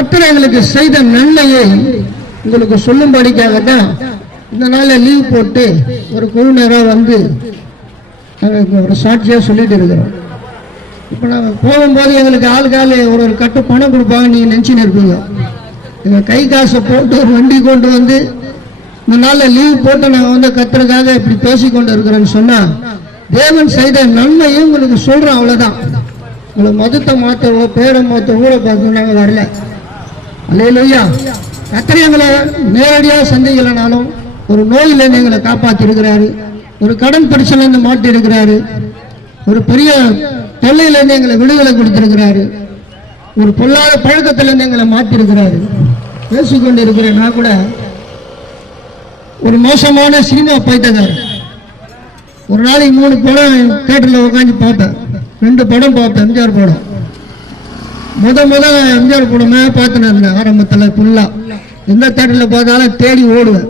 கர்த்தர் எங்களுக்கு செய்த நன்மையை உங்களுக்கு சொல்லும்படிக்காக தான் இந்த நாளில் லீவ் போட்டு ஒரு குழுநராக வந்து நாங்கள் ஒரு சாட்சியாக சொல்லிட்டு இருக்கிறோம். இப்போ நாங்கள் போகும்போது எங்களுக்கு ஆளுக்கால ஒரு கட்டு பணம் கொடுப்பாங்க, நீங்கள் நினச்சின்னு இருப்பீங்க. எங்கள் கை காசை போட்டு ஒரு வண்டி கொண்டு வந்து இந்த நாளில் லீவ் போட்டு நாங்கள் வந்து கர்த்தருக்காக இப்படி பேசிக்கொண்டு இருக்கிறோன்னு சொன்னால் தேவன் செய்த நன்மையும் உங்களுக்கு சொல்கிறோம். அவ்வளோதான். உங்களை மதத்தை மாற்றவோ பேரை மாற்றவோ பார்த்து நாங்கள் வரல. அல்லேலூயா. கர்த்தர் எங்களை நேரடியாக சந்திக்கலைனாலும் ஒரு நோயிலேருந்து எங்களை காப்பாற்றிருக்கிறாரு, ஒரு கடன் பிரச்சனையிலேருந்து மாட்டி இருக்கிறாரு, ஒரு பெரிய தொல்லையிலேருந்து எங்களை விடுதலை கொடுத்திருக்கிறாரு, ஒரு பொல்லாத பழக்கத்திலேருந்து எங்களை மாற்றிருக்கிறாரு. பேசிக்கொண்டு இருக்கிறேன். நான் கூட ஒரு மோசமான சினிமா பைத்தியக்காரர். ஒரு நாளைக்கு 3 படம் தியேட்டரில் உட்காந்து பார்த்தேன். 2 படம் பார்த்தேன். எம்ஜிஆர் படம். எம்ஜிஆர் படமே பார்த்துன்னு இருந்தேன். ஆரம்பத்தில் ஃபுல்லாக எந்த தியேட்டரில் பார்த்தாலும் தேடி ஓடுவேன்.